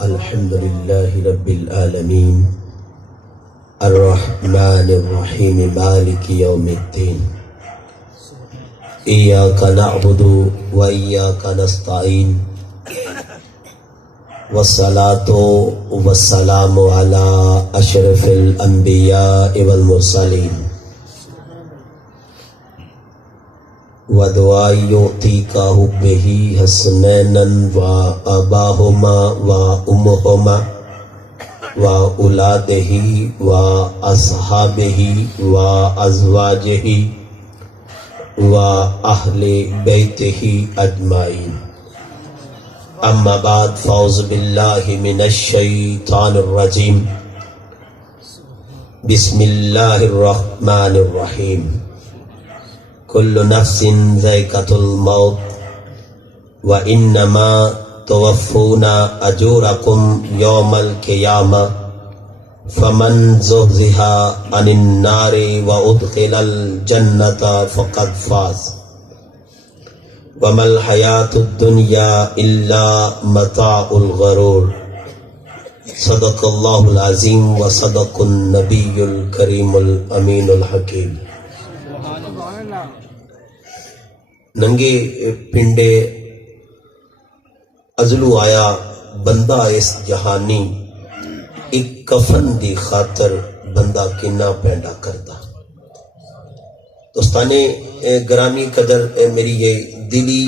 الحمدللہ رب العالمین الرحمن الرحیم مالک یوم الدین ایاک نعبد و ایاک نستعین والصلاة والسلام علی اشرف الانبیاء والمرسلین ودعاء يؤتيك به حسنينا وآباهما وأمهما وأولاده وأصحابه وأزواجه وأهل بيته أجمعين. أما بعد فأعوذ بالله من الشيطان الرجيم. بسم الله الرحمن الرحيم. کل نفس ذائقۃ الموت وانما توفون اجورکم یوم القیامہ فمن زحزح عن النار وادخل الجنۃ فقد فاز وما الحیاۃ الدنیا الا متاع الغرور. صدق اللہ العظیم وصدق النبی الکریم الامین الحکیم. ننگے پنڈے ازلو آیا بندہ اس جہانی ایک کفن دی خاطر بندہ کنا پینڈا کردا. دوستانے گرامی قدر میری یہ دلی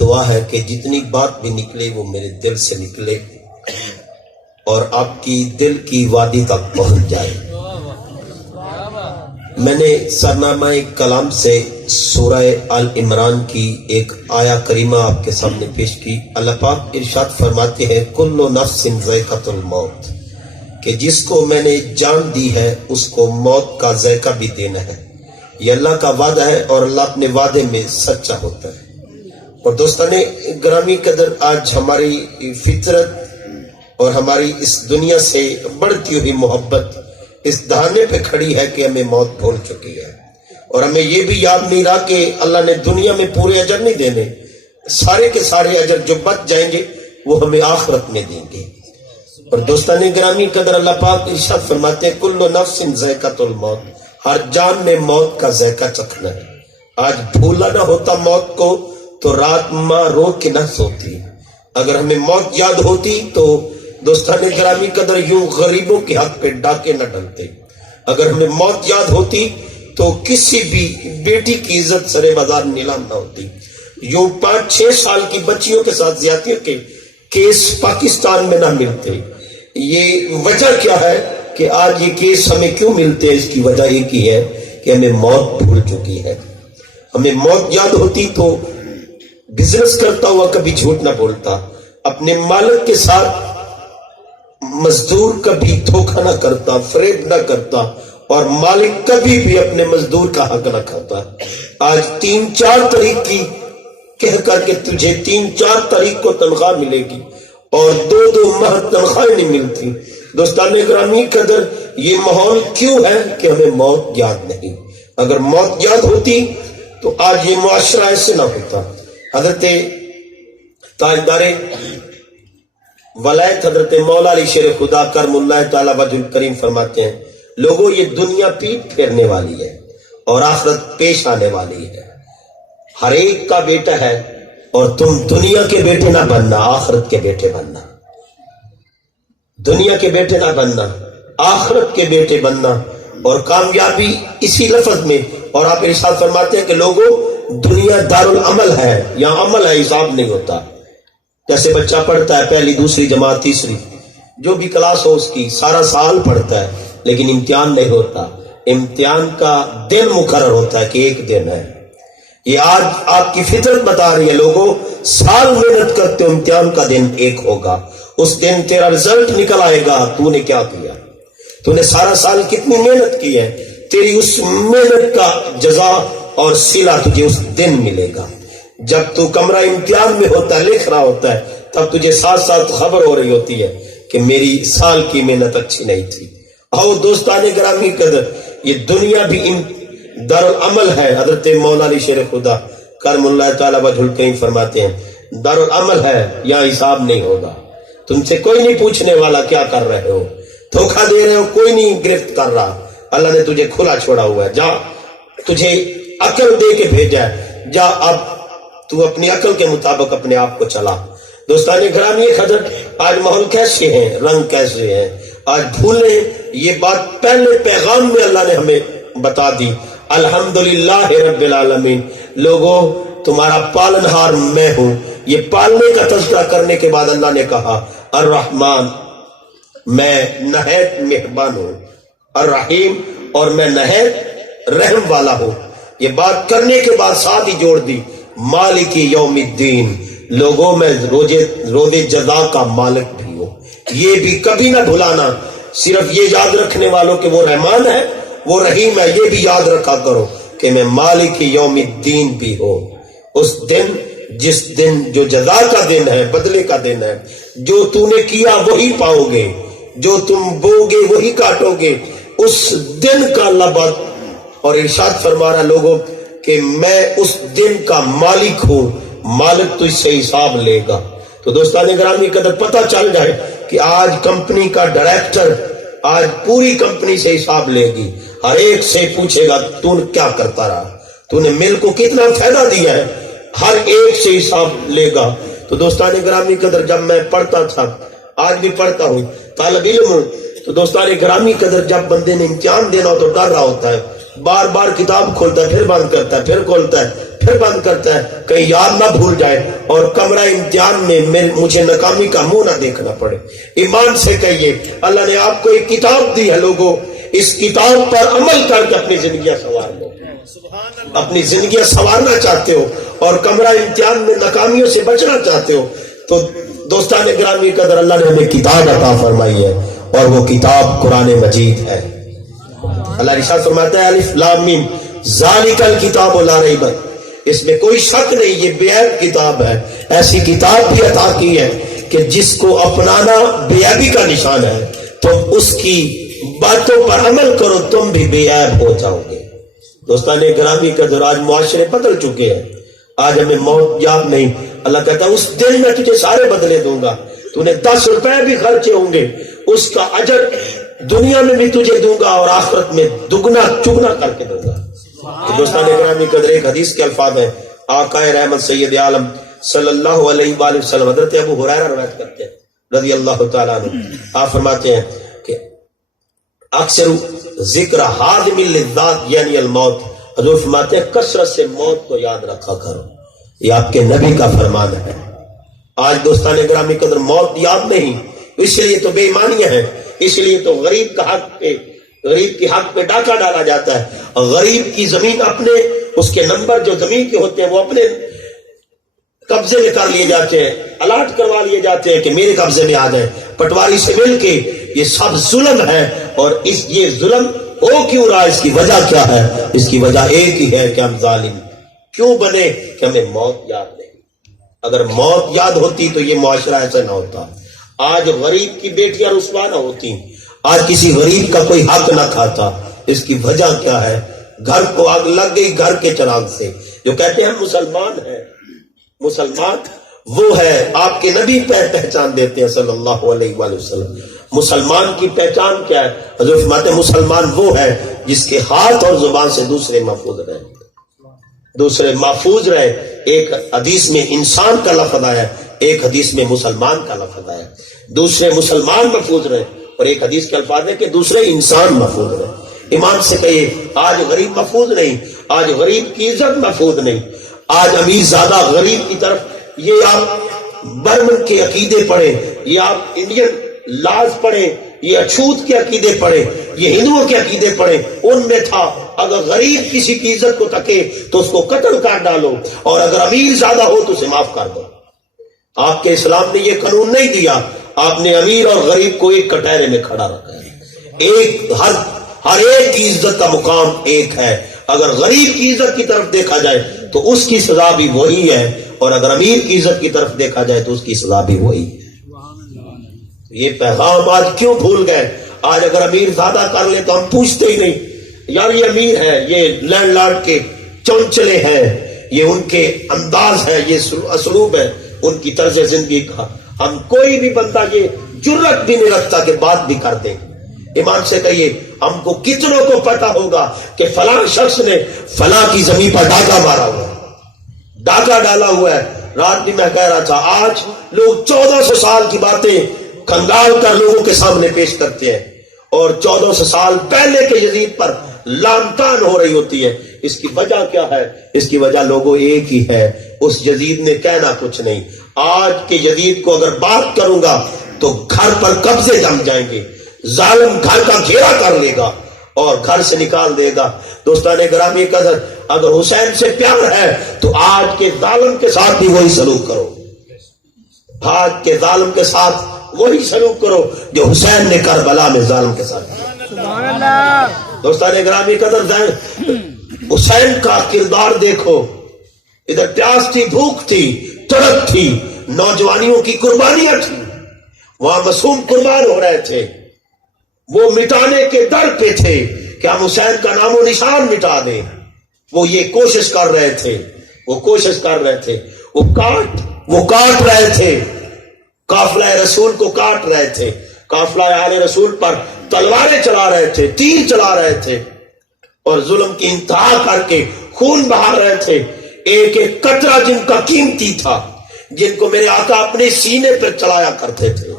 دعا ہے کہ جتنی بات بھی نکلے وہ میرے دل سے نکلے اور آپ کی دل کی وادی تک پہنچ جائے. میں نے سرنامہ کلام سے سورہ آل عمران کی ایک آیا کریمہ آپ کے سامنے پیش کی. اللہ پاک ارشاد فرماتے ہیں کل نفس ذائقۃ الموت، کہ جس کو میں نے جان دی ہے اس کو موت کا ذائقہ بھی دینا ہے. یہ اللہ کا وعدہ ہے اور اللہ اپنے وعدے میں سچا ہوتا ہے. اور دوستانے گرامی قدر آج ہماری فطرت اور ہماری اس دنیا سے بڑھتی ہوئی محبت اس دہانے پہ کھڑی ہے کہ ہمیں موت بھول چکی ہے اور ہمیں یہ بھی یاد نہیں رہا کہ اللہ نے دنیا میں پورے اجر نہیں دینے، سارے کے سارے اجر جو بچ جائیں گے وہ ہمیں آخرت میں دیں گے. اور دوستان گرامی قدر اللہ پاک ارشاد فرماتے ہیں کل نفس ذائقۃ الموت، ہر جان نے موت کا ذائقہ چکھنا ہے. آج بھولا نہ ہوتا موت کو تو رات ماں رو کے نہ سوتی. اگر ہمیں موت یاد ہوتی تو دوستان گرامی قدر یوں غریبوں کے حق پہ ڈاکے نہ ڈلتے. اگر ہمیں موت یاد ہوتی تو کسی بھی بیٹی کی عزت سرے بازار نیلام نہ ہوتی. یوں 5-6 سال کی بچیوں کے ساتھ زیادتیوں کے کیس پاکستان میں نہ ملتے. یہ وجہ کیا ہے کہ آج یہ کیس ہمیں کیوں ملتے ہیں؟ اس کی وجہ ایک ہی ہے کہ ہمیں موت بھول چکی ہے. ہمیں موت یاد ہوتی تو بزنس کرتا ہوا کبھی جھوٹ نہ بولتا، اپنے مالک کے ساتھ مزدور کبھی دھوکہ نہ کرتا، فریب نہ کرتا اور مالک کبھی بھی اپنے مزدور کا حق نہ کھاتا. آج 3-4 تاریخ کی کہہ کر کے تجھے 3-4 تاریخ کو تنخواہ ملے گی اور 2 ماہ تنخواہ نہیں ملتی. دوستان گرامی قدر یہ ماحول کیوں ہے کہ ہمیں موت یاد نہیں. اگر موت یاد ہوتی تو آج یہ معاشرہ ایسے نہ ہوتا. حضرت تاجدار ولایت حضرت مولا علی شیر خدا کرم اللہ تعالی وجہ الکریم فرماتے ہیں لوگوں یہ دنیا پیٹ پھیرنے والی ہے اور آخرت پیش آنے والی ہے. ہر ایک کا بیٹا ہے اور تم دنیا کے بیٹے نہ بننا، آخرت کے بیٹے بننا. دنیا کے بیٹے نہ بننا، آخرت کے بیٹے بننا. اور کامیابی اسی لفظ میں. اور آپ ارشاد فرماتے ہیں کہ لوگوں دنیا دارالعمل ہے، یہاں عمل ہے، حساب نہیں ہوتا. جیسے بچہ پڑھتا ہے پہلی دوسری جماعت تیسری جو بھی کلاس ہو اس کی سارا سال پڑھتا ہے لیکن امتحان نہیں ہوتا. امتحان کا دن مقرر ہوتا ہے کہ ایک دن ہے. یہ آج آپ کی فطرت بتا رہی ہے لوگوں سال محنت کرتے ہو، امتحان کا دن ایک ہوگا. اس دن تیرا رزلٹ نکل آئے گا تو نے کیا کیا، تو نے سارا سال کتنی محنت کی ہے، تیری اس محنت کا جزا اور صلہ تجھے اس دن ملے گا. جب تو کمرہ امتحان میں ہوتا ہے لکھ رہا ہوتا ہے تب تجھے ساتھ ساتھ خبر ہو رہی ہوتی ہے کہ میری سال کی محنت اچھی نہیں تھی۔ اور دوستان گرامی قدر، یہ دنیا بھی دارالعمل ہے۔ حضرت مولا علی شیر خدا کرم اللہ تعالیٰ وجہ الکریم فرماتے ہیں دارالعمل ہے، یہاں حساب نہیں ہوگا، تم سے کوئی نہیں پوچھنے والا کیا کر رہے ہو، دھوکہ دے رہے ہو، کوئی نہیں گرفت کر رہا، اللہ نے تجھے کھلا چھوڑا ہوا ہے، جا تجھے عقل دے کے بھیجا ہے، جا اب تو اپنی عقل کے مطابق اپنے آپ کو چلا۔ دوستان گرامی قدر، آج ماحول کیسے ہیں، رنگ کیسے ہیں، آج بھولیں یہ بات پہلے پیغام میں اللہ نے ہمیں بتا دی۔ الحمدللہ رب العالمین، لوگوں تمہارا پالنہار میں ہوں۔ یہ پالنے کا تذکرہ کرنے کے بعد اللہ نے کہا الرحمن، میں نہایت مہربان ہوں، الرحیم، اور میں نہایت رحم والا ہوں۔ یہ بات کرنے کے بعد ساتھ ہی جوڑ دی مالک یوم الدین، لوگوں میں روز جزا کا مالک بھی ہوں۔ یہ بھی کبھی نہ بھلانا، صرف یہ یاد رکھنے والوں کہ وہ رحمان ہے، وہ رحیم ہے، یہ بھی یاد رکھا کرو کہ میں مالک یوم الدین بھی ہوں۔ اس دن، جس دن جو جزا کا دن ہے، بدلے کا دن ہے، جو تو نے کیا وہی پاؤ گے، جو تم بو گے وہی کاٹو گے، اس دن کا اللہ بات اور ارشاد فرما رہا لوگوں کہ میں اس دن کا مالک ہوں، مالک تو اس سے حساب لے گا۔ تو دوستان گرامی قدر، پتہ چل جائے کہ آج کمپنی کا ڈائریکٹر آج پوری کمپنی سے حساب لے گی، ہر ایک سے پوچھے گا تو نے کیا کرتا رہا، تو نے مل کو کتنا فائدہ دیا ہے، ہر ایک سے حساب لے گا۔ تو دوستان گرامی قدر، جب میں پڑھتا تھا، آج بھی پڑھتا ہوں، طالب علم ہوں، تو دوستان گرامی قدر جب بندے نے امتحان دینا ہو تو ڈر رہا ہوتا ہے، بار بار کتاب کھولتا ہے، پھر بند کرتا ہے، پھر کھولتا ہے، پھر بند کرتا ہے، کہیں یاد نہ بھول جائے اور کمرہ امتحان میں مجھے ناکامی کا منہ نہ دیکھنا پڑے۔ ایمان سے کہیے اللہ نے آپ کو ایک کتاب دی ہے، لوگوں اس کتاب پر عمل کر کے اپنی زندگیاں سنوار لو۔ اپنی زندگیاں سنوارنا چاہتے ہو اور کمرہ امتحان میں ناکامیوں سے بچنا چاہتے ہو تو دوستان گرامی قدر، اللہ نے ہمیں کتاب عطا فرمائی ہے اور وہ کتاب قرآن مجید ہے۔ اللہ ارشاد فرماتا ہے الف لام میم ذالک الکتاب لا ریب، اس میں کوئی شک نہیں، یہ بے عیب کتاب ہے۔ ایسی کتاب بھی عطا کی ہے کہ جس کو اپنانا بے عیبی کا نشان ہے، تم اس کی باتوں پر عمل کرو، تم بھی بے عیب ہو جاؤ گے۔ دوستان گرامی قدر، آج معاشرے بدل چکے ہیں، آج ہمیں موت یاد نہیں۔ اللہ کہتا ہے اس دن میں تجھے سارے بدلے دوں گا، تو نے 10 روپے بھی خرچے ہوں گے، اس کا اجر دنیا میں بھی تجھے دوں گا اور آخرت میں دگنا چگنا کر کے دوں گا۔ دوستان گرامی قدر، ایک حدیث کے الفاظ ہیں، آقا رحمت سید عالم صلی اللہ علیہ وآلہ وسلم حضرت ابو ہریرہ روایت کرتے ہیں رضی اللہ تعالیٰ عنہ، آپ فرماتے ہیں کہ اکثر ذکر حادم اللذات یعنی الموت، حضور فرماتے ہیں کثرت سے موت کو یاد رکھا کرو، یہ آپ کے نبی کا فرمان ہے۔ آج دوستان گرامی قدر موت یاد نہیں، اس لیے تو بے ایمانیاں ہیں، اس لیے تو غریب کے حق پہ ڈاکہ ڈالا جاتا ہے، غریب کی زمین اپنے، اس کے نمبر جو زمین کے ہوتے ہیں وہ اپنے قبضے میں کر لیے جاتے ہیں، الاٹ کروا لیے جاتے ہیں کہ میرے قبضے میں آ جائیں، پٹواری سے مل کے۔ یہ سب ظلم ہے، اور یہ ظلم ہو کیوں رہا، اس کی وجہ کیا ہے؟ اس کی وجہ ایک ہی ہے کہ ہم ظالم کیوں بنے کہ ہمیں موت یاد نہیں۔ اگر موت یاد ہوتی تو یہ معاشرہ ایسا نہ ہوتا، آج غریب کی بیٹیاں رسوا نہ ہوتی، آج کسی غریب کا کوئی حق نہ کھاتا۔ اس کی وجہ کیا ہے؟ گھر کو آگ لگ گئی گھر کے چراغ سے، جو کہتے ہیں ہم مسلمان ہیں۔ مسلمان وہ ہے، آپ کے نبی پہچان دیتے ہیں صلی اللہ علیہ وآلہ وسلم۔ مسلمان کی پہچان کیا ہے؟ حضور فرماتے ہیں مسلمان وہ ہے جس کے ہاتھ اور زبان سے دوسرے محفوظ رہے۔ ایک حدیث میں انسان کا لفظ آیا، ایک حدیث میں مسلمان کا لفظ آیا، دوسرے مسلمان محفوظ رہے، اور ایک حدیث کے الفاظ ہے کہ دوسرے انسان محفوظ رہے۔ ایمان سے کہیے آج غریب محفوظ نہیں، آج غریب کی عزت محفوظ نہیں، آج امیر زیادہ غریب کی طرف۔ یہ آپ برمن کے عقیدے پڑھیں، یہ آپ انڈین لاز پڑھیں، یہ اچھوت کے عقیدے پڑھیں، یہ ہندوؤں کے عقیدے پڑھیں، ان میں تھا اگر غریب کسی کی عزت کو تکے تو اس کو قتل کر ڈالو، اور اگر امیر زیادہ ہو تو اسے معاف کر دو۔ آپ کے اسلام نے یہ قانون نہیں دیا، آپ نے امیر اور غریب کو ایک کٹہرے میں کھڑا رکھا ہے۔ ایک ہر ایک کی عزت کا مقام ایک ہے۔ اگر غریب کی عزت کی طرف دیکھا جائے تو اس کی سزا بھی وہی ہے، اور اگر امیر کی عزت کی طرف دیکھا جائے تو اس کی اصلاح بھی وہی ہے. یہ پیغام آج کیوں بھول گئے؟ آج اگر امیر زیادہ کر لے تو ہم پوچھتے ہی نہیں یار یہ امیر ہے، یہ لینڈ لارڈ کے چونچلے ہیں، یہ ان کے انداز ہے، یہ اسلوب ہے ان کی طرز زندگی کا. ہم کوئی بھی بندہ یہ جرت بھی نہیں رکھتا کہ بات بھی کر دیں. ایمان سے کہیے ہم کو کتنوں کو پتا ہوگا کہ فلاں شخص نے فلاں کی زمین پر ڈاکہ مارا ہوا ہے، ڈاکہ ڈالا ہوا ہے. رات بھی میں کہہ رہا تھا آج لوگ 1400 سال کی باتیں کھنگال کر لوگوں کے سامنے پیش کرتے ہیں اور 1400 سال پہلے کے یزید پر لعن طعن ہو رہی ہوتی ہے. اس کی وجہ کیا ہے؟ اس کی وجہ لوگوں ایک ہی ہے، اس یزید نے کہنا کچھ نہیں. آج کے یزید کو اگر بات کروں گا تو گھر پر قبضے جم جائیں گے، ظالم گھر کا گھیرا کر لے گا اور گھر سے نکال دے گا. دوستان گرامی قدر، اگر حسین سے پیار ہے تو آج کے ظالم کے ساتھ بھی وہی سلوک کرو، آج کے ظالم کے ساتھ وہی سلوک کرو جو حسین نے کربلا میں ظالم کے ساتھ کیا. دوستان گرامی قدر، حسین کا کردار دیکھو. ادھر پیاس تھی، بھوک تھی، تڑپ تھی، نوجوانیوں کی قربانیاں تھی، وہاں معصوم قربان ہو رہے تھے، وہ مٹانے کے در پہ تھے کہ ہم حسین کا نام و نشان مٹا دیں. وہ یہ کوشش کر رہے تھے، وہ کوشش کر رہے تھے، وہ کاٹ رہے تھے، قافلہ رسول کو کاٹ رہے تھے، قافلہ آل رسول پر تلواریں چلا رہے تھے، تیر چلا رہے تھے اور ظلم کی انتہا کر کے خون بہا رہے تھے. ایک ایک قطرہ جن کا قیمتی تھا، جن کو میرے آقا اپنے سینے پہ چلایا کرتے تھے،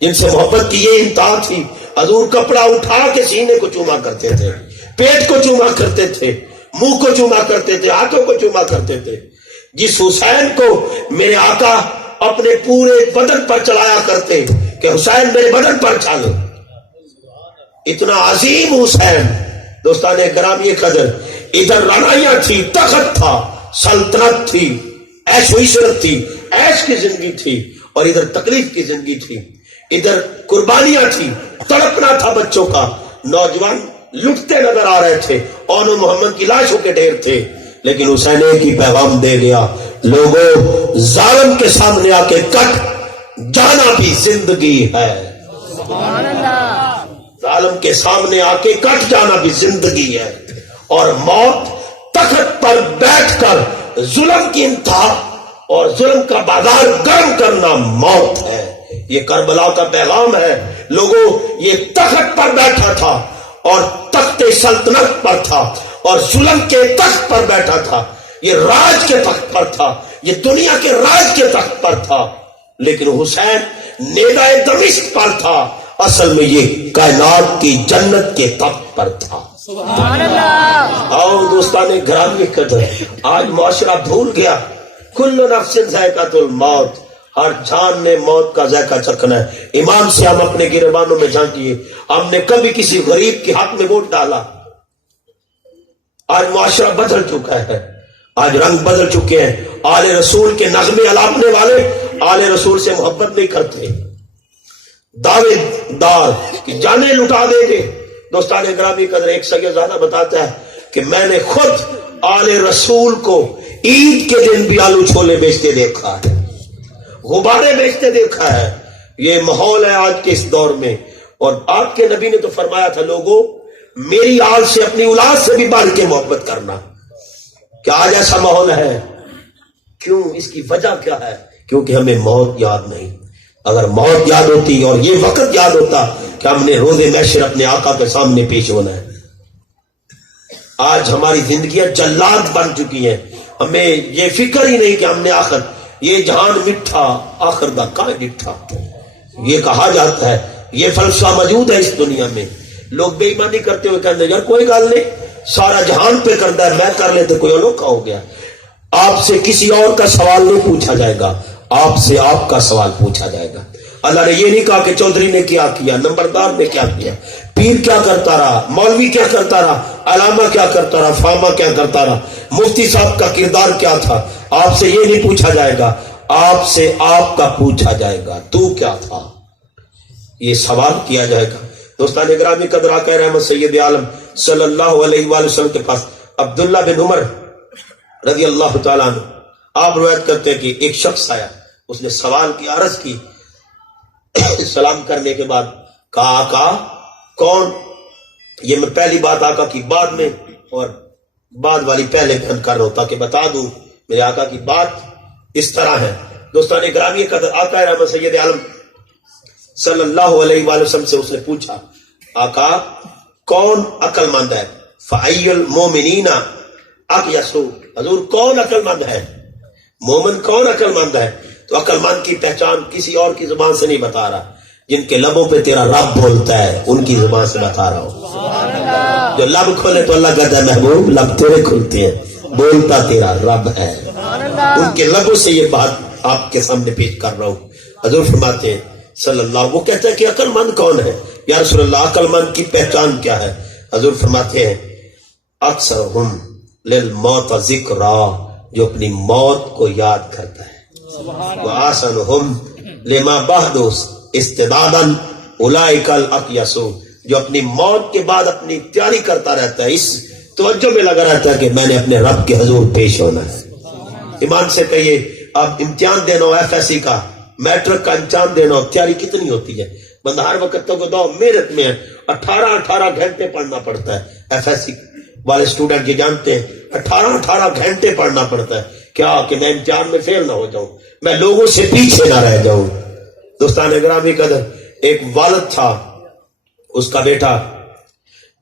جن سے محبت کی یہ انتہا تھی، حضور کپڑا اٹھا کے سینے کو چوما کرتے تھے، پیٹ کو چوما کرتے تھے، منہ کو چوما کرتے تھے، ہاتھوں کو چوما کرتے تھے. جس حسین کو میرے آقا اپنے پورے بدن پر چلایا کرتے کہ حسین میرے بدن پر چل، اتنا عظیم حسین. دوستان گرامی قدر، ادھر لڑائیاں تھی، تخت تھا، سلطنت تھی، عیش و عشرت تھی، عیش کی زندگی تھی، اور ادھر تکلیف کی زندگی تھی. ادھر قربانیاں تھی، تڑپنا تھا بچوں کا، نوجوان لٹتے نظر آ رہے تھے، اون و محمد کی لاشوں کے ڈھیر تھے. لیکن حسین ایک ہی پیغام دے گیا، لوگوں ظالم کے سامنے آ کے کٹ جانا بھی زندگی ہے. سبحان اللہ. ظالم کے سامنے آ کے کٹ جانا بھی زندگی ہے، اور موت تخت پر بیٹھ کر ظلم کی انتہا اور ظلم کا بازار گرم کرنا موت ہے. یہ کربلا کا پیغام ہے. لوگوں، یہ تخت پر بیٹھا تھا اور تخت سلطنت پر تھا اور ظلم کے تخت پر بیٹھا تھا، یہ راج کے تخت پر تھا، یہ دنیا کے راج کے تخت پر تھا. لیکن حسین نیزہ دمشق پر تھا، اصل میں یہ کائنات کی جنت کے تخت پر تھا. سبحان اللہ. آؤ دوستان گرامی قدر، آج معاشرہ بھول گیا کل نفس ذائقۃ الموت، ہر جان نے موت کا ذائقہ چکھنا ہے. ایمان سے ہم اپنے گریبانوں میں جھانکیے، ہم نے کبھی کسی غریب کے حق میں ووٹ ڈالا؟ آج معاشرہ بدل چکا ہے، آج رنگ بدل چکے ہیں. آل رسول کے نغمے الاپنے والے آل رسول سے محبت نہیں کرتے، دعوے دار کہ جانے لٹا دیں گے. دوستان گرامی قدر، ایک سید زیادہ بتاتا ہے کہ میں نے خود آل رسول کو عید کے دن بھی آلو چھولے بیچتے دیکھا ہے، غبارے بیچتے دیکھا ہے. یہ ماحول ہے آج کے اس دور میں. اور آپ کے نبی نے تو فرمایا تھا، لوگوں میری آل سے اپنی اولاد سے بھی بڑھ کے محبت کرنا. کیا آج ایسا ماحول ہے؟ کیوں؟ اس کی وجہ کیا ہے؟ کیونکہ ہمیں موت یاد نہیں. اگر موت یاد ہوتی اور یہ وقت یاد ہوتا کہ ہم نے روز محشر اپنے آقا کے سامنے پیش ہونا ہے. آج ہماری زندگیاں جلاد بن چکی ہیں، ہمیں یہ فکر ہی نہیں کہ ہم نے آخر یہ جہان مٹھا آخر دا کہاں ڈٹھا. یہ کہا جاتا ہے، یہ فلسفہ موجود ہے اس دنیا میں. لوگ بے ایمانی کرتے ہوئے کہتے ہیں یار کوئی گل نہیں، سارا جہان پہ کرتا ہے، میں کر لیتے کوئی انوکھا ہو گیا. آپ سے کسی اور کا سوال نہیں پوچھا جائے گا، آپ سے آپ کا سوال پوچھا جائے گا. اللہ نے یہ نہیں کہا کہ چودھری نے کیا کیا، نمبردار نے کیا کیا، پیر کیا کرتا رہا، مولوی کیا کرتا رہا، علامہ کیا کرتا رہا، فامہ کیا کرتا رہا، مفتی صاحب کا کردار کیا تھا. آپ سے یہ نہیں پوچھا جائے گا، آپ سے آپ کا پوچھا جائے گا، تو کیا تھا، یہ سوال کیا جائے گا. دوستان گرامی قدر، آقا رحمت سید عالم صلی اللہ علیہ وآلہ وسلم کے پاس عبداللہ بن عمر رضی اللہ تعالیٰ عنہ آپ روایت کرتے ہیں کہ ایک شخص آیا, اس نے سوال کی, عرض کی, سلام کرنے کے بعد کہا آقا کون, یہ میں پہلی بات آقا کی بعد میں اور بعد والی پہلے بیان کر رہا ہوں تاکہ بتا دوں میرے آقا کی بات اس طرح ہے. دوستان گرامی قدر, آقا رحمت سید عالم صلی اللہ علیہ وآلہ وسلم سے اس نے پوچھا آقا کون عقل مند ہے؟ فَأَيُّ الْمُؤْمِنِينَ أَقْيَسُ, حضور کون عقل مند ہے, مومن کون عقل مند ہے؟ تو عقل مند کی پہچان کسی اور کی زبان سے نہیں بتا رہا, جن کے لبوں پہ تیرا رب بولتا ہے ان کی زبان سے بتا رہا ہوں. جو لب کھولے تو اللہ کہتا ہے محبوب لب تیرے کھلتے ہیں, بولتا تیرا رب ہے, ان کے لبوں سے یہ بات آپ کے سامنے پیش کر رہا ہوں. حضور فرماتے ہیں صلی اللہ, وہ کہتا ہے کہ عقل مند کون ہے یا رسول اللہ, عقل مند کی پہچان کیا ہے؟ حضور فرماتے ہیں اکثرہم للموت ذکرا, جو اپنی موت کو یاد کرتا ہے, وآسنہم لما بعد استعدادا اولئک الاقیس, جو اپنی موت کے بعد اپنی تیاری کرتا رہتا ہے, اس توجہ میں لگا رہتا ہے کہ میں نے اپنے رب کے حضور پیش ہونا ہے. ایمان سے کہیے اب امتحان دینا ہو ایف ایس سی کا, میٹرک کا امتحان دینا ہو, تیاری کتنی ہوتی ہے؟ بندہ ہر وقت تو دو محنت میں ہے, 18 گھنٹے پڑھنا پڑتا ہے. ایف ایس سی والے اسٹوڈنٹ یہ جانتے ہیں 18 گھنٹے پڑھنا پڑتا ہے, کیا کہ میں امتحان میں فیل نہ ہو جاؤں, میں لوگوں سے پیچھے نہ رہ جاؤں. دوستان گرامی قدر, ایک والد تھا, اس کا بیٹا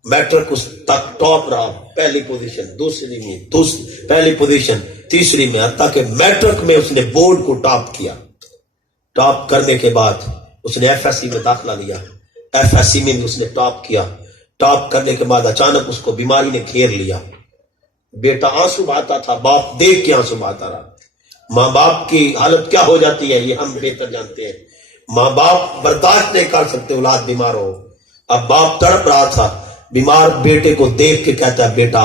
میٹرک اس تک ٹاپ رہا, پہلی پوزیشن, دوسری میں پہلی پوزیشن, تیسری میں, حتیٰ کہ میٹرک میں اس نے بورڈ کو ٹاپ کیا. ٹاپ کرنے کے بعد اس نے ایف ایس سی میں داخلہ لیا, ایف ایس سی میں بھی اس نے ٹاپ کیا. ٹاپ کرنے کے بعد اچانک اس کو بیماری نے گھیر لیا. بیٹا آنسو بہاتا تھا, باپ دیکھ کے آنسو بہاتا رہا. ماں باپ کی حالت کیا ہو جاتی ہے یہ ہم بہتر جانتے ہیں. ماں باپ برداشت نہیں کر سکتے اولاد بیمار ہو. اب باپ تڑپ رہا تھا, بیمار بیٹے کو دیکھ کے کہتا ہے بیٹا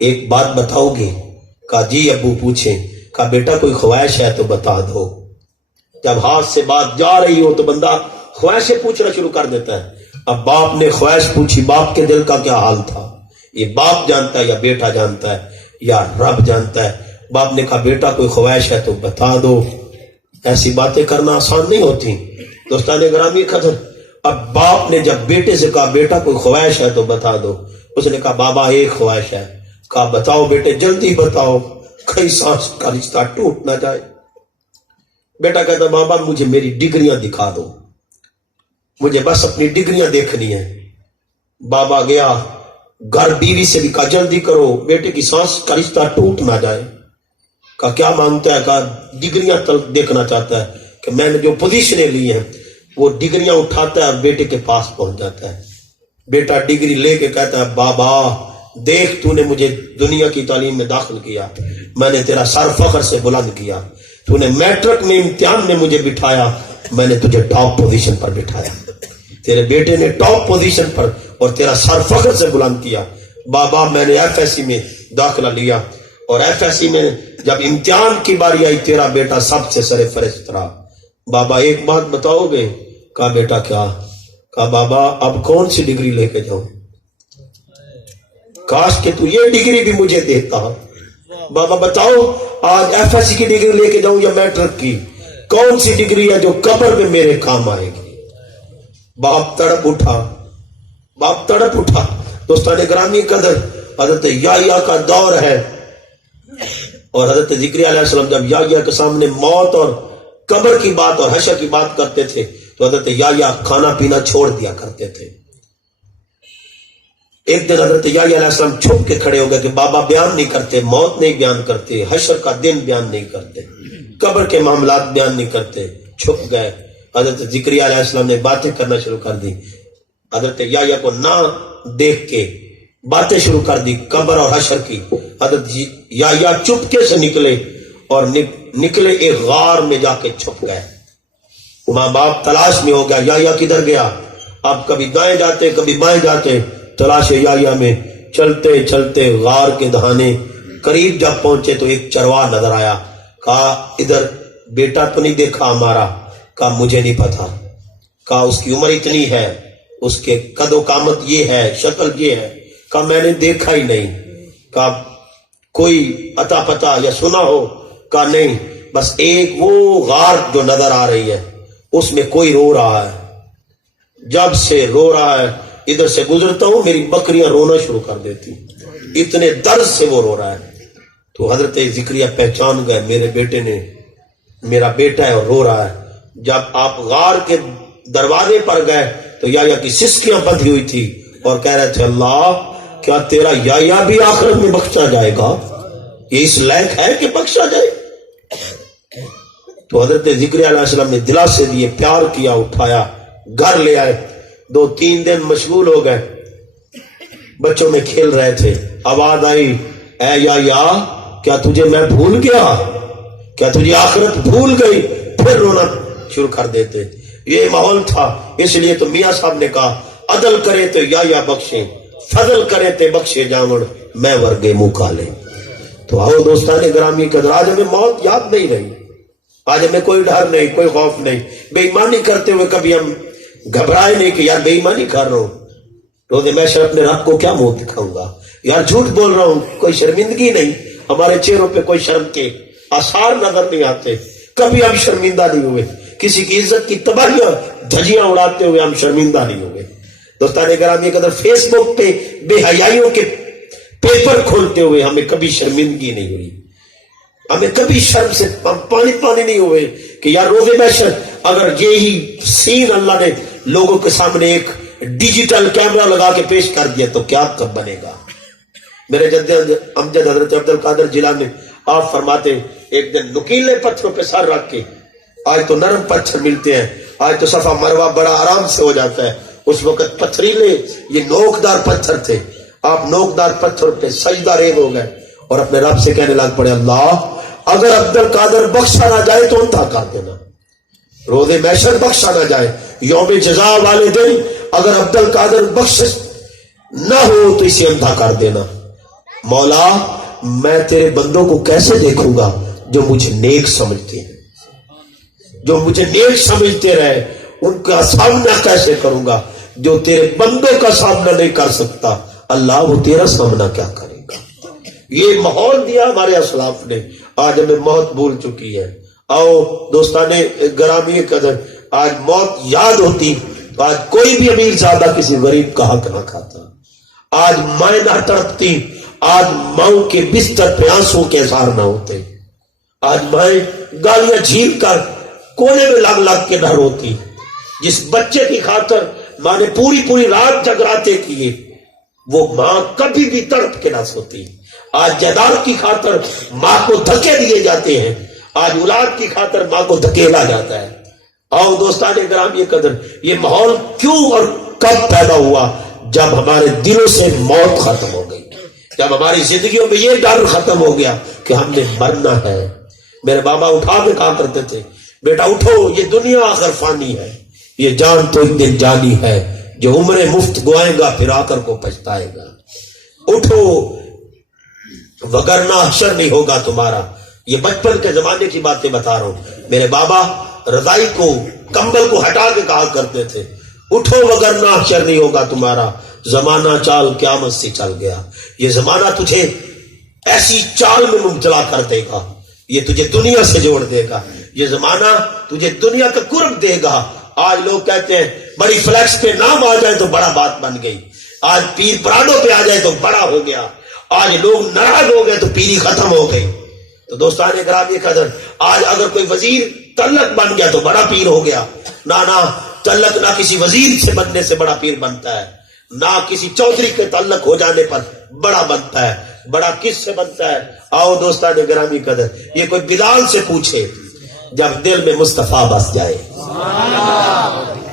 ایک بات بتاؤ گے؟ کہا جی ابو پوچھیں. کہا بیٹا کوئی خواہش ہے تو بتا دو. جب ہاتھ سے بات جا رہی ہو تو بندہ خواہشیں پوچھنا شروع کر دیتا ہے. اب باپ نے خواہش پوچھی, باپ کے دل کا کیا حال تھا یہ باپ جانتا ہے یا بیٹا جانتا ہے یا رب جانتا ہے. باپ نے کہا بیٹا کوئی خواہش ہے تو بتا دو. ایسی باتیں کرنا آسان نہیں ہوتی دوستان گرامی قدر. اب باپ نے جب بیٹے سے کہا بیٹا کوئی خواہش ہے تو بتا دو, اس نے کہا بابا ایک خواہش ہے. کہا بتاؤ بیٹے جلدی بتاؤ, کئی سانس کا رشتہ ٹوٹ نہ جائے. بیٹا کہتا بابا مجھے میری ڈگریاں دکھا دو, مجھے بس اپنی ڈگریاں دیکھنی ہے. بابا گیا گھر, بیوی سے بھی کہا جلدی کرو بیٹے کی سانس کا رشتہ ٹوٹ نہ جائے. کہا کیا مانگتا ہے؟ کہا ڈگریاں دیکھنا چاہتا ہے کہ میں نے جو پوزیشنیں لی ہیں وہ ڈگریاں اٹھاتا ہے اور بیٹے کے پاس پہنچ جاتا ہے. بیٹا ڈگری لے کے کہتا ہے بابا دیکھ تو نے مجھے دنیا کی تعلیم میں داخل کیا, میں نے تیرا سر فخر سے بلند کیا, تو نے میٹرک میں امتحان میں مجھے بٹھایا, میں نے تجھے ٹاپ پوزیشن پر بٹھایا. تیرے بیٹے نے ٹاپ پوزیشن پر اور تیرا سر فخر سے بلند کیا. بابا میں نے ایف ایس سی میں داخلہ لیا اور ایف ایس سی میں جب امتحان کی باری آئی تیرا بیٹا سب سے سر فہرست رہا. بابا ایک بات بتاؤ گے؟ کہا بیٹا کیا؟ کہا بابا اب کون سی ڈگری لے کے جاؤں؟ کاش کہ تو یہ ڈگری بھی مجھے دیتا. بابا بتاؤ آج ایف ایس سی کی ڈگری لے کے جاؤں یا میٹرک کی؟ کون سی ڈگری ہے جو قبر میں میرے کام آئے گی؟ باپ تڑپ اٹھا, باپ تڑپ اٹھا. دوستان گرامی قدر, حضرت یحییٰ کا دور ہے اور حضرت زکریا علیہ السلام جب یحییٰ کے سامنے موت اور قبر کی بات اور حشر کی بات کرتے تھے تو حضرت یحییٰ کھانا پینا چھوڑ دیا کرتے تھے. ایک دن حضرت یحییٰ علیہ السلام چھپ کے کھڑے ہو گئے کہ بابا بیان نہیں کرتے, موت نہیں بیان کرتے, حشر کا دن بیان نہیں کرتے, قبر کے معاملات بیان نہیں کرتے. چھپ گئے. حضرت زکریا علیہ السلام نے باتیں کرنا شروع کر دی. حضرت یحییٰ کو نہ دیکھ کے باتیں شروع کر دی قبر اور حشر کی. حضرت یحییٰ چپکے سے نکلے اور نکلے ایک غار میں جا کے چھپ گئے. ماں باپ تلاش میں ہو گیا یحییٰ کدھر گیا. اب کبھی دائیں جاتے کبھی بائیں جاتے تلاش یحییٰ میں. چلتے چلتے غار کے دہانے قریب جب پہنچے تو ایک چرواہ نظر آیا. کہا ادھر بیٹا تو نہیں دیکھا ہمارا؟ کہا مجھے نہیں پتا. کہا اس کی عمر اتنی ہے, اس کے قد و قامت یہ ہے, شکل یہ ہے. کہا میں نے دیکھا ہی نہیں. کہا کوئی عطا پتا یا سنا ہو؟ کہا نہیں، بس ایک وہ غار جو نظر آ رہی ہے اس میں کوئی رو رہا ہے، جب سے رو رہا ہے ادھر سے گزرتا ہوں میری بکریاں رونا شروع کر دیتی، اتنے درد سے وہ رو رہا ہے۔ تو حضرت زکریا پہچان گئے میرے بیٹے نے، میرا بیٹا ہے اور رو رہا ہے۔ جب آپ غار کے دروازے پر گئے تو یا کی سسکیاں بندھی ہوئی تھی اور کہہ رہے تھے اللہ کیا تیرا یا بھی آخرت میں بخشا جائے گا؟ یہ اس لائق ہے کہ بخشا جائے؟ تو حضرت زکریا علیہ السلام نے دلاسے دیے، پیار کیا، اٹھایا، گھر لے آئے۔ 2-3 دن مشغول ہو گئے، بچوں میں کھیل رہے تھے، آواز آئی اے یا کیا تجھے میں بھول گیا؟ کیا تجھے آخرت بھول گئی؟ پھر رونا شروع کر دیتے۔ یہ ماحول تھا، اس لیے تو میاں صاحب نے کہا عدل کرے تو یا بخشے، فضل کرے تو بخشے جاون میں ورگے منہ کالے۔ تو آؤ دوستان گرامی قدر، آج ہمیں موت یاد نہیں رہی، آج ہمیں کوئی ڈر نہیں، کوئی خوف نہیں۔ بے ایمانی کرتے ہوئے کبھی ہم گھبرائے نہیں کہ یار بے ایمانی کر رہا ہوں، روز محشر اپنے رب کو کیا منہ دکھاؤں گا، یار جھوٹ بول رہا ہوں، کوئی شرمندگی نہیں، ہمارے چہروں پہ کوئی شرم کے آثار نظر نہیں آتے، کبھی ہم شرمندہ نہیں ہوئے، کسی کی عزت کی تباہیاں دھجیاں اڑاتے ہوئے ہم شرمندہ نہیں ہوئے۔ دوستان گرامی قدر، فیس بک پہ بے حیائیوں کے پیپر کھولتے ہوئے ہمیں کبھی شرمندگی نہیں ہوئی، ہمیں کبھی شرم سے پانی نہیں ہوئے کہ یار روز محشر اگر یہی سین اللہ نے لوگوں کے سامنے ایک ڈیجیٹل کیمرہ لگا کے پیش کر دیا تو کیا کب بنے گا۔ میرے جد امجد حضرت عبد القادر جیلانی آپ فرماتے ایک دن نکیلے پتھروں پہ سر رکھ کے، آج تو نرم پتھر ملتے ہیں، آج تو صفا مروہ بڑا آرام سے ہو جاتا ہے، اس وقت پتھریلے یہ نوکدار پتھر تھے، آپ نوکدار پتھر پہ سجدہ ریز ہو گئے اور اپنے رب سے کہنے لگ پڑے اللہ اگر عبد القادر بخشا نہ جائے تو انتہا کر دینا، روز محشر بخشا نہ جائے، یوم جزا والے دن اگر عبد القادر بخش نہ ہو تو اسے انتہا کر دینا۔ مولا میں تیرے بندوں کو کیسے دیکھوں گا جو مجھے نیک سمجھتے ہیں، جو مجھے نیک سمجھتے رہے، ان کا سامنا کیسے کروں گا؟ جو تیرے بندوں کا سامنا نہیں کر سکتا اللہ وہ تیرا سامنا کیا کرے گا؟ یہ ماحول دیا ہمارے اسلاف نے، آج ہمیں موت بھول چکی ہے۔ آؤ دوستان گرامی قدر، آج موت یاد ہوتی تو آج کوئی بھی امیر زیادہ کسی غریب کا حق نہ کھاتا، آج مائیں نہ تڑپتی، آج ماؤں کے بستر پہ آنسو کے اظہار نہ ہوتے، آج مائیں گالیاں جھیل کر کونے میں لگ کے نہ روتی، جس بچے کی خاطر ماں نے پوری رات جگراتے کیے وہ ماں کبھی بھی تڑپ کے نہ سوتی۔ آج جائیداد کی خاطر ماں کو دھکے دیے جاتے ہیں، آج اولاد کی خاطر ماں کو دھکیلا جاتا ہے۔ آؤ دوستان گرامی قدر، یہ ماحول کیوں اور کب پیدا ہوا؟ جب ہمارے دلوں سے موت ختم ہو گئی، جب ہماری زندگیوں میں یہ ڈر ختم ہو گیا کہ ہم نے مرنا ہے۔ میرے بابا اٹھا کے کہا کرتے تھے بیٹا اٹھو، یہ دنیا آخر فانی ہے، یہ جان تو ایک دن جانی ہے، جو عمریں مفت گوائے گا پھر آ کر کو پچھتائے گا، اٹھو وگرنہ حشر نہیں ہوگا تمہارا۔ یہ بچپن کے زمانے کی باتیں بتا رہا ہوں، میرے بابا رضائی کو کمبل کو ہٹا کے کہا کرتے تھے اٹھو وگرنہ حشر نہیں ہوگا تمہارا، زمانہ چال قیامت سے چل گیا، یہ زمانہ تجھے ایسی چال میں مبتلا کر دے گا، یہ تجھے دنیا سے جوڑ دے گا، یہ زمانہ تجھے دنیا کا قرب دے گا۔ آج لوگ کہتے ہیں بڑی فلیکس پہ نام آ جائے تو بڑا بات بن گئی، آج پیر پرانوں پہ آ جائے تو بڑا ہو گیا، آج لوگ ناراض ہو گئے تو پیری ختم ہو گئی۔ تو دوستان گرامی قدر، آج اگر کوئی وزیر تلک بن گیا تو بڑا پیر ہو گیا، نہ تلک نہ کسی وزیر سے بننے سے بڑا پیر بنتا ہے، نہ کسی چودھری کے تعلق ہو جانے پر بڑا بنتا ہے، بڑا کس سے بنتا ہے؟ آؤ دوستان گرامی قدر، یہ کوئی بلال سے پوچھے جب دل میں مصطفیٰ بس جائے،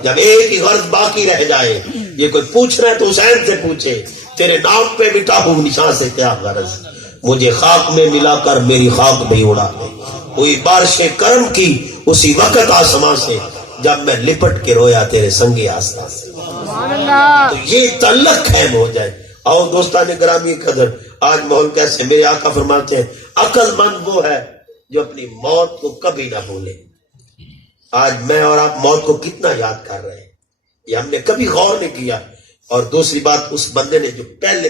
جب ایک ہی غرض باقی رہ جائے، یہ کوئی پوچھ رہا ہے تو حسین سے پوچھے تیرے نام پہ مٹا ہوں نشان سے کیا غرض، مجھے خاک میں ملا کر میری خاک میں اڑا دے، کوئی بارش کرم کی اسی وقت آسمان سے جب میں لپٹ کے رویا تیرے سنگے آستان سے، تو یہ تعلق قائم ہو جائے۔ آؤ دوستان گرامی قدر، آج ماحول کیسے؟ میرے آقا فرماتے ہیں عقل مند وہ ہے جو اپنی موت کو کبھی نہ بھولے۔ آج میں اور آپ موت کو کتنا یاد کر رہے ہیں، یہ ہم نے کبھی غور نہیں کیا۔ اور دوسری بات، اس بندے نے جو پہلے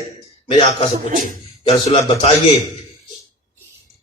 میرے آقا سے پوچھے یا رسول اللہ بتائیے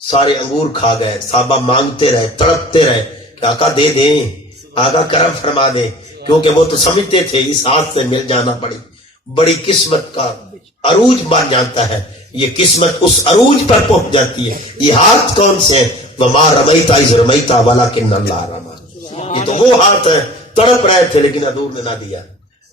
سارے انگور کھا گئے. صحابہ مانگتے رہے, تڑپتے رہے کہ آقا دے دیں, آقا کرم فرما دیں, کیونکہ وہ تو سمجھتے تھے اس ہاتھ سے مل جانا بڑی قسمت کا عروج بن جاتا ہے. یہ قسمت اس عروج پر پہنچ جاتی ہے. یہ ہاتھ کون سے ہیں؟ وما رمیت اذ رمیت ولکن اللہ رمی. یہ تو وہ ہاتھ ہے, تڑپ رہے تھے لیکن حضور نے نہ دیا.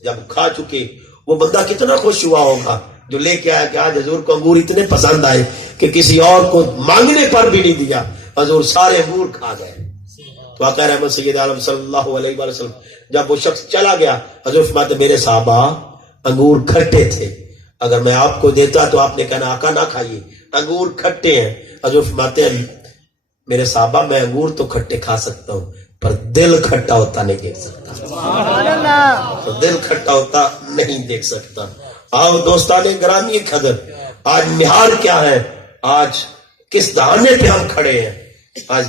جب کھا چکے وہ بندہ کتنا خوش ہوا ہوگا جو لے کے آیا کہ آج حضور کو انگور اتنے پسند آئے کہ کسی اور کو مانگنے پر بھی نہیں دیا, حضور سارے انگور کھا گئے. تو آقا رحمت سید عالم صلی اللہ علیہ وسلم جب وہ شخص چلا گیا, حضور فرماتے میرے صحابہ انگور کھٹے تھے, اگر میں آپ کو دیتا تو آپ نے کہنا آقا نہ کھائیے, انگور کھٹے ہیں. حضور فرماتے ہیں میرے صحابہ میں انگور تو کھٹے کھا سکتا ہوں پر دل کھٹا ہوتا نہیں دیکھ سکتا. تو دل کھٹا ہوتا نہیں دیکھ سکتا. آؤ دوستان گرامی قدر, آج نہار کیا ہے, آج کس دہانے پہ ہم کھڑے ہیں, آج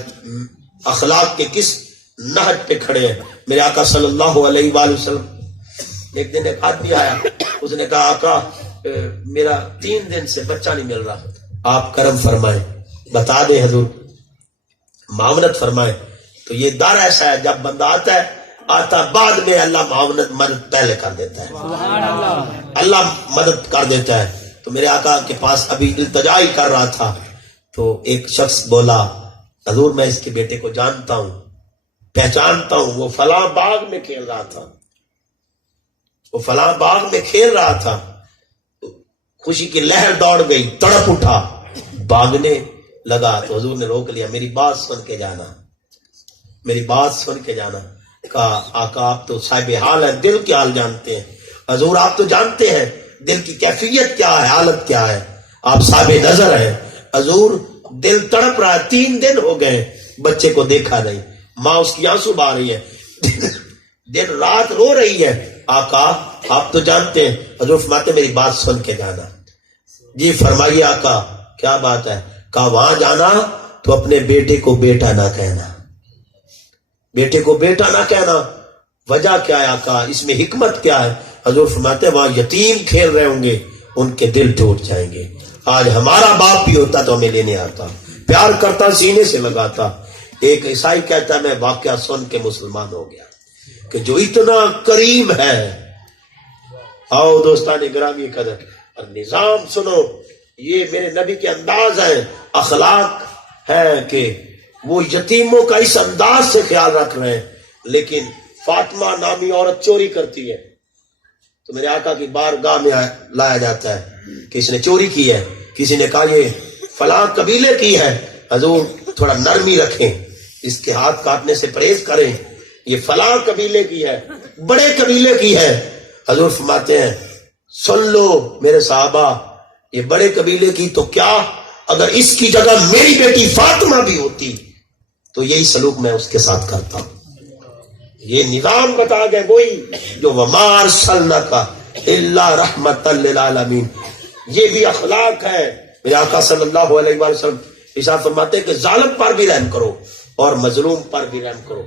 اخلاق کے کس نہج پہ کھڑے ہیں. میرے آقا صلی اللہ علیہ وآلہ وسلم ایک دن ایک آدمی آیا, اس نے کہا آقا میرا 3 دن سے بچہ نہیں مل رہا, آپ کرم فرمائیں, بتا دیں حضور, معاونت فرمائیں. تو یہ در ایسا ہے جب بندہ آتا بعد میں اللہ معاونت مدد پہلے کر دیتا ہے, اللہ مدد کر دیتا ہے. تو میرے آقا کے پاس ابھی التجا ہی کر رہا تھا تو ایک شخص بولا حضور میں اس کے بیٹے کو جانتا ہوں, پہچانتا ہوں, وہ فلاں باغ میں کھیل رہا تھا, وہ فلاں باغ میں کھیل رہا تھا. خوشی کی لہر دوڑ گئی, تڑپ اٹھا, بھاگنے لگا. تو حضور نے روک لیا, میری بات سن کے جانا, میری بات سن کے جانا. کہا آقا آپ تو صاحب حال ہیں, دل کے حال جانتے ہیں. حضور آپ تو جانتے ہیں دل کی کیفیت کیا ہے, حالت کیا ہے, آپ صاحب نظر ہیں. حضور دل تڑپ رہا ہے, 3 دن ہو گئے بچے کو دیکھا نہیں, ماں اس کی آنسو بہا رہی ہے, دن رات رو رہی ہے. آقا آپ تو جانتے ہیں. حضور فرماتے میری بات سن کے جانا. جی فرمائیے آقا کیا بات ہے. کہا وہاں جانا تو اپنے بیٹے کو بیٹا نہ کہنا, بیٹے کو بیٹا نہ کہنا. وجہ کیا ہے آقا, اس میں حکمت کیا ہے؟ حضور فرماتے وہاں یتیم کھیل رہے ہوں گے, ان کے دل ٹوٹ جائیں گے. آج ہمارا باپ بھی ہوتا تو ہمیں لینے آتا, پیار کرتا, سینے سے لگاتا. ایک عیسائی کہتا ہے میں واقعہ سن کے مسلمان ہو گیا کہ جو اتنا کریم ہے. آؤ دوستان گرامی قدر, اور نظام سنو, یہ میرے نبی کے انداز ہیں, اخلاق ہے کہ وہ یتیموں کا اس انداز سے خیال رکھ رہے ہیں. لیکن فاطمہ نامی عورت چوری کرتی ہے تو میرے آقا کی بارگاہ میں لایا جاتا ہے کہ اس نے چوری کی ہے. کسی نے کہا یہ فلاں قبیلے کی ہے, حضور تھوڑا نرمی رکھیں, اس کے ہاتھ کاٹنے سے پرہیز کریں, یہ فلاں قبیلے کی ہے, بڑے قبیلے کی ہے. حضور فرماتے ہیں سن لو میرے صحابہ, یہ بڑے قبیلے کی تو کیا, اگر اس کی جگہ میری بیٹی فاطمہ بھی ہوتی تو یہی سلوک میں اس کے ساتھ کرتا ہوں. یہ نظام بتا گئے وہی جو وما ارسلناک الا رحمۃ للعالمین. یہ بھی اخلاق ہے. میرے آقا صلی اللہ علیہ وآلہ وسلم ارشاد فرماتے ہیں کہ ظالم پر بھی رحم کرو اور مظلوم پر بھی رحم کرو.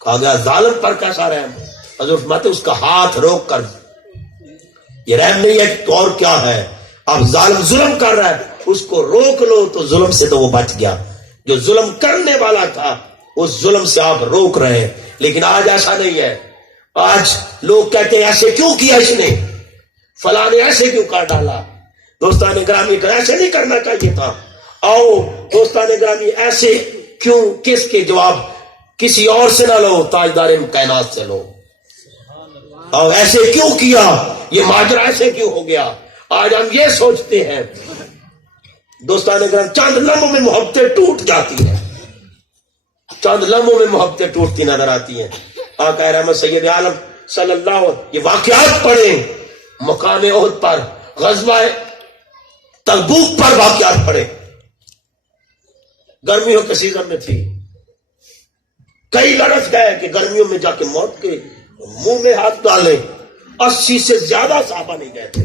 کہا گیا ظالم پر کیسا رحم؟ حضور فرماتے اس کا ہاتھ روک کر, یہ رحم نہیں ہے تو اور کیا ہے. اب ظالم ظلم کر رہا ہے, اس کو روک لو تو ظلم سے تو وہ بچ گیا. جو ظلم کرنے والا تھا اس ظلم سے آپ روک رہے ہیں. لیکن آج ایسا نہیں ہے. آج لوگ کہتے ہیں ایسے کیوں کیا اس نے, فلاں نے ایسے کیوں کر ڈالا. دوستان گرامی ایسے نہیں کرنا چاہیے تھا. آؤ دوستان گرامی ایسے کیوں, کس کے جواب کسی اور سے نہ لو, تاجدار کائنات سے لو. اور ایسے کیوں کیا, یہ ماجرا ایسے کیوں ہو گیا. آج ہم یہ سوچتے ہیں دوستان گرامی, چند لمحوں میں محبتیں ٹوٹ جاتی ہیں, چند لمحوں میں محبتیں ٹوٹتی نظر آتی ہیں. آقا رحمت سید عالم صلی اللہ علیہ وسلم یہ واقعات پڑھیں, مقام احد پر, غزوہ تبوک پر واقعات پڑھیں. گرمیوں کے سیزن میں تھی, کئی لڑک گئے کہ گرمیوں میں جا کے موت کے منہ میں ہاتھ ڈالے. 80 سے زیادہ صحابہ نہیں گئے تھے.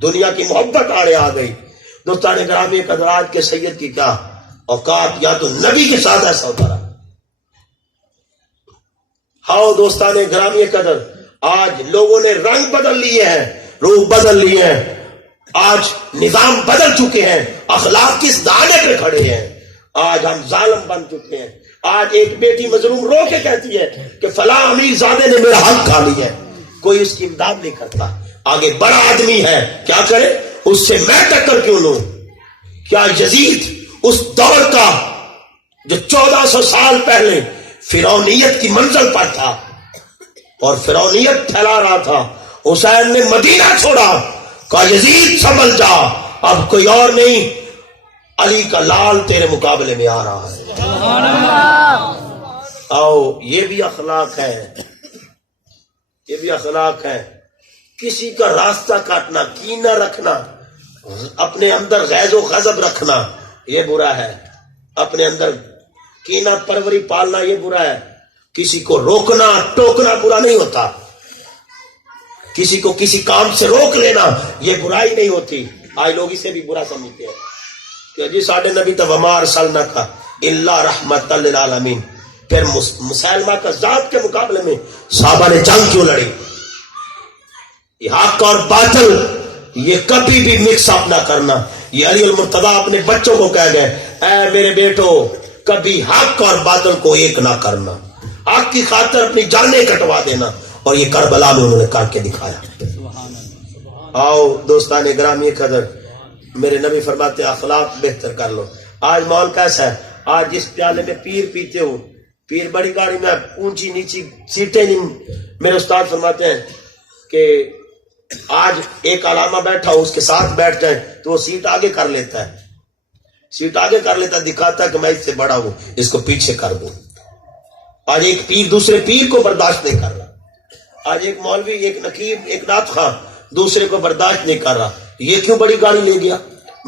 دنیا کی محبت آڑے آ گئی. دوستان گرامی قدرات کے سید کی کیا اوقات, یا تو نبی کے ساتھ ایسا ہوتا رہا. ہاؤ دوستان گرامی قدر, آج لوگوں نے رنگ بدل لیے ہیں, روح بدل لیے ہیں, آج نظام بدل چکے ہیں, اخلاق کس دانے پہ کھڑے ہیں. آج ہم ظالم بن چکے ہیں. آج ایک بیٹی مظلوم رو کے کہتی ہے کہ فلاں امیر زادے نے میرا حق کھا لیا ہے, کوئی اس کی امداد نہیں کرتا. آگے بڑا آدمی ہے, کیا کرے, اس سے میں ٹکر کیوں لوں. کیا یزید اس دور کا جو 1400 سال پہلے فرعونیت کی منزل پر تھا اور فرعونیت پھیلا رہا تھا, حسین نے مدینہ چھوڑا, کہا یزید سنبھل جا, اب کوئی اور نہیں, علی کا لال تیرے مقابلے میں آ رہا ہے. آؤ, یہ بھی اخلاق ہے, یہ بھی اخلاق ہے. کسی کا راستہ کاٹنا, کینہ رکھنا, اپنے اندر غیظ و غضب رکھنا, یہ برا ہے. اپنے اندر کینہ پروری پالنا, یہ برا ہے. کسی کو روکنا ٹوکنا برا نہیں ہوتا, کسی کو کسی کام سے روک لینا یہ برائی نہیں ہوتی. آج لوگ اسے بھی برا سمجھتے ہیں کہ جی ساڈے نبی تو وما ارسلناک الا رحمت للعالمین. پھر مسلمہ کا ذات کے مقابلے میں صحابہ نے جنگ کیوں لڑی؟ یہ حق اور باطل یہ کبھی بھی مکس اپ نہ کرنا. یہ علی المرتضیٰ اپنے بچوں کو کہہ گئے, اے میرے بیٹو کبھی حق اور باطل کو ایک نہ کرنا, حق کی خاطر اپنی جانیں کٹوا دینا. اور یہ کربلا میں انہوں نے کر کے دکھایا. آؤ دوستان گرامی قدر, میرے نبی فرماتے ہیں اخلاق بہتر کر لو. آج ماحول کیسا ہے؟ آج جس پیالے میں پیر پیتے ہو, پیر بڑی گاڑی میں اونچی نیچی سیٹیں نہیں. میرے استاد فرماتے ہیں کہ آج ایک علامہ بیٹھا ہو, اس کے ساتھ بیٹھ جائیں تو وہ سیٹ آگے کر لیتا ہے, سیٹ آگے کر لیتا ہے, دکھاتا ہے کہ میں اس سے بڑا ہوں, اس کو پیچھے کر دوں. آج ایک پیر دوسرے پیر کو برداشت نہیں کر رہا. آج ایک مولوی, ایک نقیب, ایک نعت خواں دوسرے کو برداشت نہیں کر رہا. یہ کیوں بڑی گاڑی لے گیا,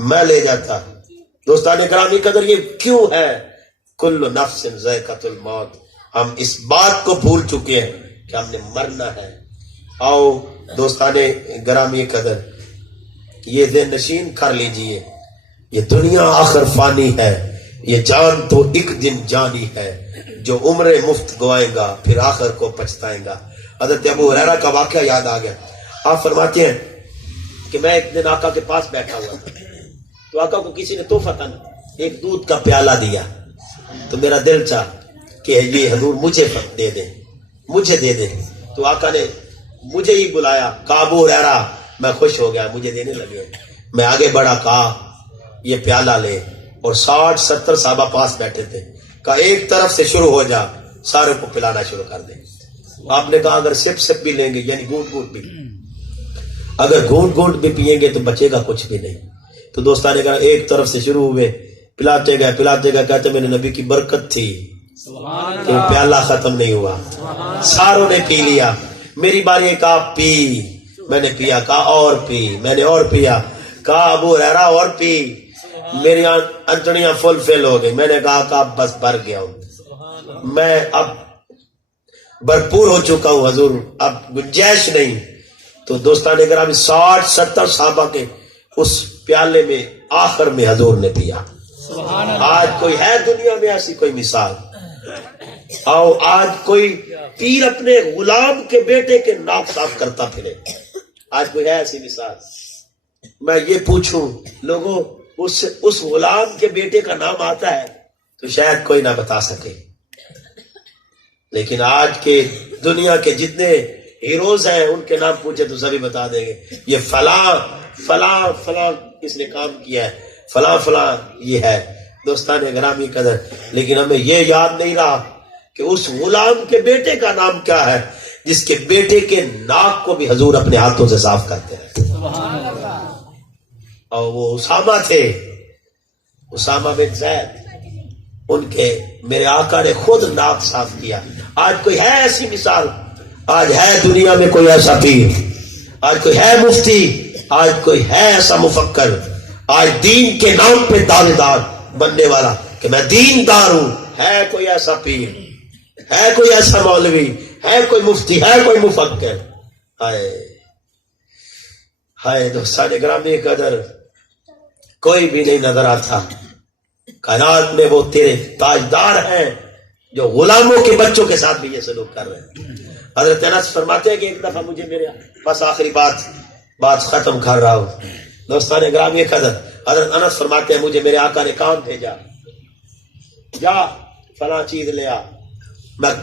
میں لے جاتا. دوستان گرامی قدر, یہ کیوں ہے؟ کل نفس ذائقۃ الموت. ہم اس بات کو بھول چکے ہیں کہ ہم نے مرنا ہے. آؤ دوستان گرامی قدر, یہ ذہن نشین کر لیجئے, یہ دنیا آخر فانی ہے, یہ جان تو ایک دن جانی ہے. جو عمر مفت گوائے گا پھر آخر کو پچھتائے گا. حضرت ابو ہریرہ کا واقعہ یاد آ گیا. آپ فرماتے ہیں کہ میں ایک دن آقا کے پاس بیٹھا ہوا تھا, تو آقا کو کسی نے تحفہ تھا نا, ایک دودھ کا پیالہ دیا, تو میرا دل چاہ کہ یہ حضور مجھے دے دیں, مجھے دے دیں. تو آقا نے مجھے ہی بلایا, کہا ابو ہریرہ, میں خوش ہو گیا, مجھے دینے لگے. میں آگے بڑھا, کہا یہ پیالہ لے, اور 60-70 صحابہ پاس بیٹھے تھے. کہا ایک طرف سے شروع ہو جا, سارے کو پلانا شروع کر دیں. آپ نے کہا اگر سپ سپ بھی لیں گے, یعنی گھونٹ گھونٹ بھی, اگر گھونٹ گھونٹ بھی پیئیں گے تو بچے گا کچھ بھی نہیں. تو دوستان نے کہا ایک طرف سے شروع ہوئے, پلاتے گئے, کہتے میرے نبی کی برکت تھی کہ وہ پیالہ ختم نہیں ہوا, ساروں نے پی لیا. میری باری, کہا پی, میں نے پیا, کہا اور پی, میں نے اور پیا, کہا ابو ہریرہ اور پی. میری انتڑیاں فل فل ہو گئی. میں نے کہا بس بھر گیا ہوں, میں اب بھرپور ہو چکا ہوں حضور, اب گنجائش نہیں. تو دوستان گرامی 60-70 صحابہ کے اس پیالے میں آخر میں حضور نے پیا. آج کوئی ہے دنیا میں ایسی کوئی مثال؟ آؤ آج کوئی پیر اپنے غلام کے بیٹے کے ناک صاف کرتا پھرے, آج کوئی ہے ایسی مثال؟ میں یہ پوچھوں لوگوں, اس غلام کے بیٹے کا نام آتا ہے تو شاید کوئی نہ بتا سکے, لیکن آج کے دنیا کے جتنے ہیروز ہیں ان کے نام پوچھے تو سبھی بتا دیں گے, یہ فلاں فلاں فلاں اس نے کام کیا ہے, فلاں فلاں یہ ہے. دوستان گرامی قدر, لیکن ہمیں یہ یاد نہیں رہا کہ اس غلام کے بیٹے کا نام کیا ہے جس کے بیٹے کے ناک کو بھی حضور اپنے ہاتھوں سے صاف کرتے ہیں. اور وہ اسامہ تھے, اسامہ بن زید, ان کے میرے آقا نے خود ناک صاف کیا. آج کوئی ہے ایسی مثال؟ آج ہے دنیا میں کوئی ایسا پیر؟ آج کوئی ہے مفتی؟ آج کوئی ہے ایسا مفکر؟ آج دین کے نام پہ دعوے دار بننے والا کہ میں دین دار ہوں؟ ہے کوئی ایسا پیر؟ ہے کوئی ایسا مولوی؟ ہے کوئی مفتی؟ ہے کوئی مفکر؟ ہائے ہائے دوستان گرامی قدر, کوئی بھی نہیں نظر آتا. کائنات میں وہ تیرے تاجدار ہیں جو غلاموں کے بچوں کے ساتھ بھی یہ سلوک کر رہے ہیں. حضرت انس فرماتے ہیں کہ ایک دفعہ مجھے میرے بس آخری بات ختم کر رہا ہوں. دوستان گرامی قدر, حضرت انس فرماتے ہیں مجھے میرے آقا نے کام بھیجا, جا فلاں چیز لے آ. میں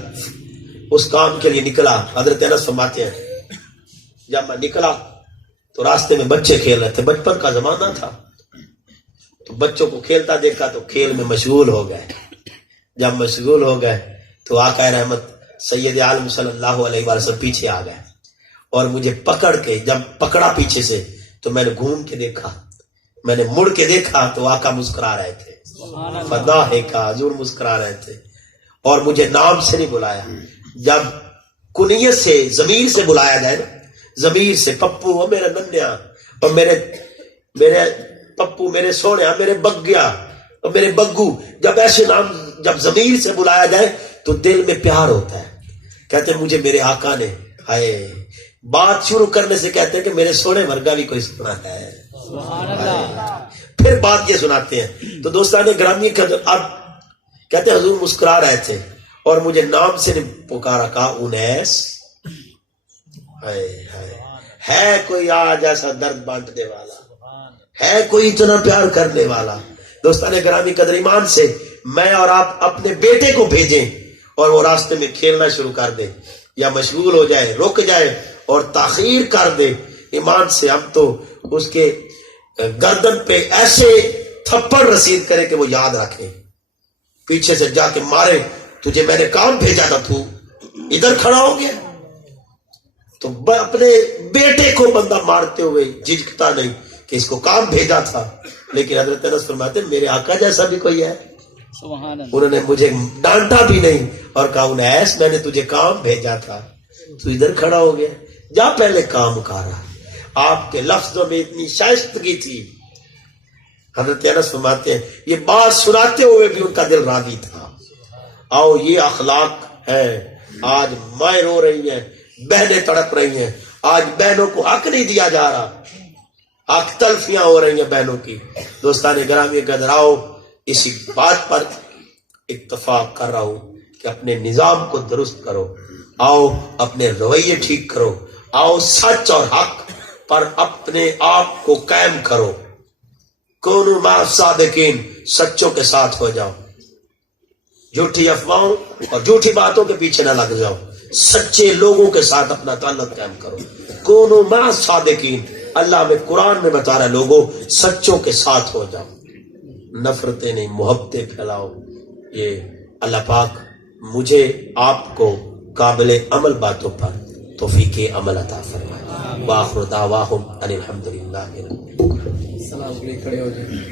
اس کام کے لیے نکلا. حضرت انس فرماتے ہیں جب میں نکلا تو راستے میں بچے کھیل رہے تھے. بچپن کا زمانہ تھا تو بچوں کو کھیلتا دیکھا تو کھیل میں مشغول ہو گئے. جب مشغول ہو گئے تو آقا رحمت سید عالم صلی اللہ علیہ وسلم پیچھے آ گئے اور مجھے پکڑ کے جب پکڑا پیچھے سے تو میں نے گھوم کے دیکھا. میں نے مڑ کے دیکھا تو آقا مسکرا رہے تھے. فدا ہے کا حضور مسکرا رہے تھے اور مجھے نام سے نہیں بلایا. جب کنیت سے ضمیر سے بلایا جائے نا, ضمیر سے پپو اور میرے ننیا اور میرے پپو, میرے سونیا, میرے بگیا اور میرے بگو, جب ایسے نام جب ضمیر سے بلایا جائے تو دل میں پیار ہوتا ہے. کہتے ہیں مجھے میرے آقا نے ہائے بات شروع کرنے سے کہتے ہیں کہ میرے سونے ورگا بھی کوئی سنا ہے. پھر بات یہ سناتے ہیں. تو دوستان گرامی اب کہتے ہیں حضور مسکرا رہے تھے اور مجھے نام سے نہیں پکارا. کہا انیس ہے کوئی آج ایسا درد بانٹنے والا, ہے کوئی اتنا پیار کرنے والا. دوستان گرامی قدر ایمان سے میں اور آپ اپنے بیٹے کو بھیجیں اور وہ راستے میں کھیلنا شروع کر دے یا مشغول ہو جائے, رک جائے اور تاخیر کر دے, ایمان سے ہم تو اس کے گردن پہ ایسے تھپڑ رسید کرے کہ وہ یاد رکھے, پیچھے سے جا کے مارے, تجھے میں نے کام بھیجا تھا تو ادھر کھڑا ہو گیا. تو اپنے بیٹے کو بندہ مارتے ہوئے جھجکتا نہیں کہ اس کو کام بھیجا تھا. لیکن حضرت انس فرماتے میرے آقا جیسا بھی کوئی ہے. انہوں نے مجھے ڈانٹا بھی نہیں اور کہا انیس میں نے تجھے کام بھیجا تھا, تو ادھر کھڑا ہو گیا, جا پہلے کام کارا. آپ کے لفظوں میں اتنی شائستگی تھی. حضرت انس فرماتے ہیں یہ بات سناتے ہوئے بھی ان کا دل راضی تھا. آؤ یہ اخلاق ہے. آج مائیں رو رہی ہیں, بہنیں تڑپ رہی ہیں, آج بہنوں کو حق نہیں دیا جا رہا, حق تلفیاں ہو رہی ہیں بہنوں کی. دوستان گرامی قدر آؤ اسی بات پر اتفاق کر رہا ہوں کہ اپنے نظام کو درست کرو, آؤ اپنے رویے ٹھیک کرو, آؤ سچ اور حق پر اپنے آپ کو قائم کرو. کونوا مع الصادقین, سچوں کے ساتھ ہو جاؤ, جھوٹی افواہوں اور جھوٹی باتوں کے پیچھے نہ لگ جاؤ, سچے لوگوں کے ساتھ اپنا تعلق قائم کرو. کونوا مع الصادقین, اللہ میں قرآن میں بتا رہا ہے لوگوں سچوں کے ساتھ ہو جاؤ, نفرتیں نہیں محبتیں پھیلاؤ. یہ اللہ پاک مجھے آپ کو قابل عمل باتوں پر توفیق عمل عطا فرمائے. وآخر دعواہم ان الحمدللہ.